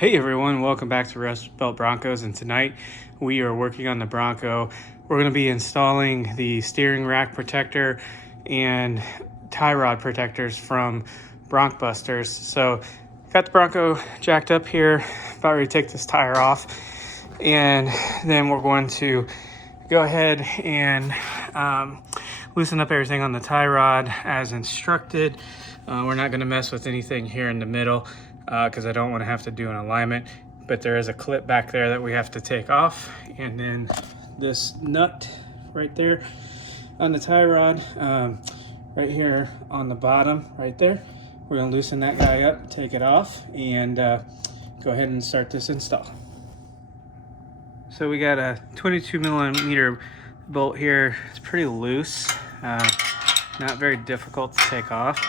Hey everyone, welcome back to Rust Belt Broncos, and tonight we are working on the Bronco. We're going to be installing the steering rack protector and tie rod protectors from BroncBusters. So got the Bronco jacked up here, about ready to take this tire off, and then we're going to go ahead and loosen up everything on the tie rod as instructed. We're not going to mess with anything here in the middle because I don't want to have to do an alignment, but there is a clip back there that we have to take off, and then this nut right there on the tie rod, right here on the bottom right there, we're going to loosen that guy up, take it off, and go ahead and start this install. So we got a 22 millimeter bolt here. It's pretty loose, not very difficult to take off.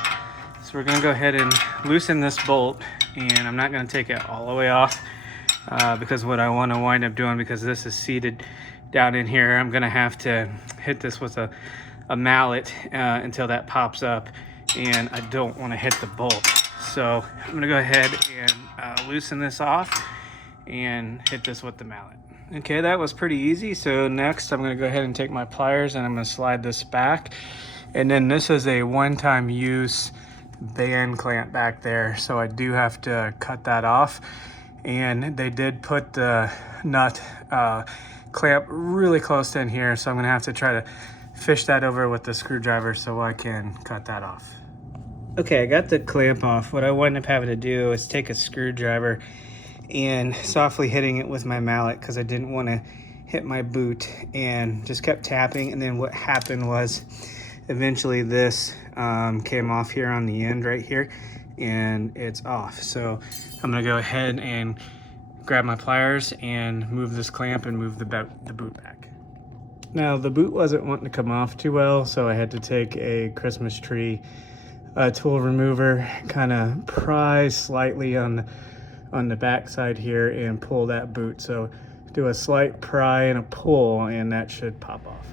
So we're gonna go ahead and loosen this bolt, and I'm not gonna take it all the way off because what I wanna wind up doing, because this is seated down in here, I'm gonna have to hit this with a mallet until that pops up, and I don't wanna hit the bolt. So I'm gonna go ahead and loosen this off and hit this with the mallet. Okay, that was pretty easy. So next I'm gonna go ahead and take my pliers and I'm gonna slide this back. And then this is a one-time use band clamp back there, so I do have to cut that off. And they did put the nut clamp really close in here, so I'm gonna have to try to fish that over with the screwdriver so I can cut that off. Okay, I got the clamp off. What I wound up having to do is take a screwdriver and softly hitting it with my mallet because I didn't want to hit my boot, and just kept tapping. And then what happened was eventually this came off here on the end right here, and it's off. So I'm gonna go ahead and grab my pliers and move this clamp and move the boot back. Now the boot wasn't wanting to come off too well, so I had to take a Christmas tree tool remover, kind of pry slightly on the back side here and pull that boot. So do a slight pry and a pull, and that should pop off.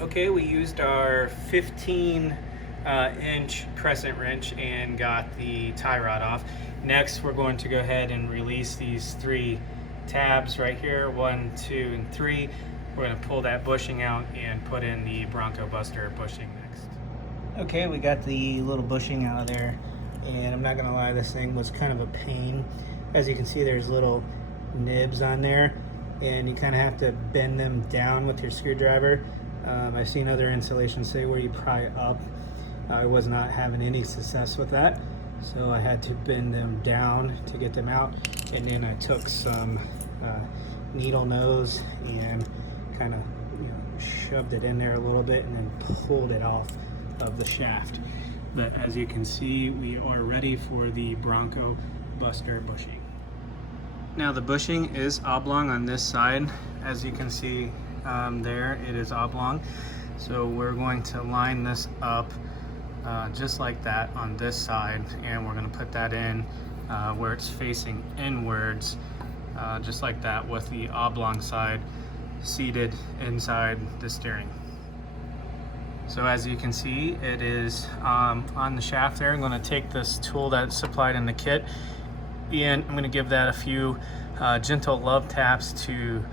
Okay, we used our 15 inch crescent wrench and got the tie rod off. Next, we're going to go ahead and release these 3 tabs right here, 1, 2, and 3. We're going to pull that bushing out and put in the BroncBuster bushing next. Okay, we got the little bushing out of there, and I'm not going to lie, this thing was kind of a pain. As you can see, there's little nibs on there, and you kind of have to bend them down with your screwdriver. I've seen other installations say where you pry up. I was not having any success with that, so I had to bend them down to get them out. And then I took some needle nose and kind of shoved it in there a little bit, and then pulled it off of the shaft. But as you can see, we are ready for the BroncBuster bushing. Now the bushing is oblong on this side. As you can see there, it is oblong. So we're going to line this up just like that on this side, and we're going to put that in where it's facing inwards, just like that, with the oblong side seated inside the steering. So as you can see, it is on the shaft there. I'm going to take this tool that's supplied in the kit, and I'm going to give that a few gentle love taps to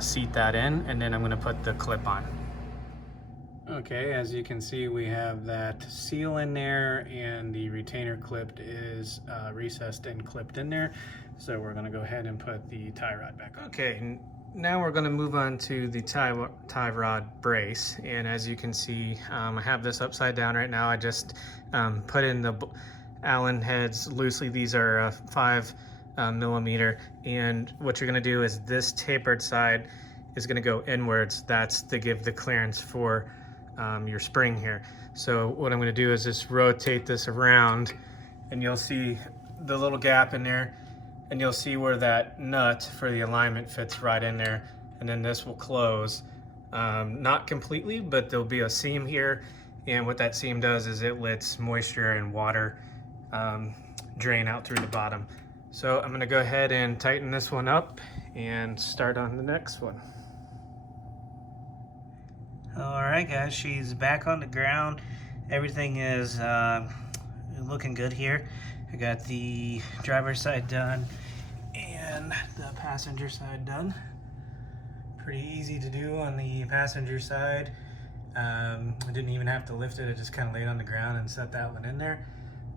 seat that in, and then I'm going to put the clip on. Okay, as you can see, we have that seal in there, and the retainer clip is recessed and clipped in there. So we're going to go ahead and put the tie rod back on. Okay, now we're going to move on to the tie rod brace, and as you can see, I have this upside down right now. I just put in the Allen heads loosely. These are 5 millimeter, and what you're going to do is this tapered side is going to go inwards. That's to give the clearance for your spring here. So what I'm going to do is just rotate this around, and you'll see the little gap in there, and you'll see where that nut for the alignment fits right in there, and then this will close, not completely, but there'll be a seam here, and what that seam does is it lets moisture and water drain out through the bottom. So I'm going to go ahead and tighten this one up and start on the next one. Alright guys, she's back on the ground. Everything is looking good here. I got the driver's side done, and the passenger side done. Pretty easy to do on the passenger side. I didn't even have to lift it. I just kind of laid on the ground and set that one in there.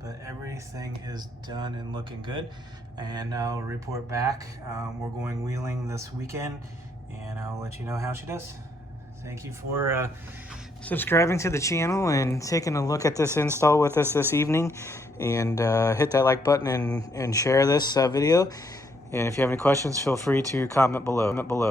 But everything is done and looking good. And I'll report back. We're going wheeling this weekend, and I'll let you know how she does. Thank you for subscribing to the channel and taking a look at this install with us this evening. And hit that like button and share this video. And if you have any questions, feel free to comment below.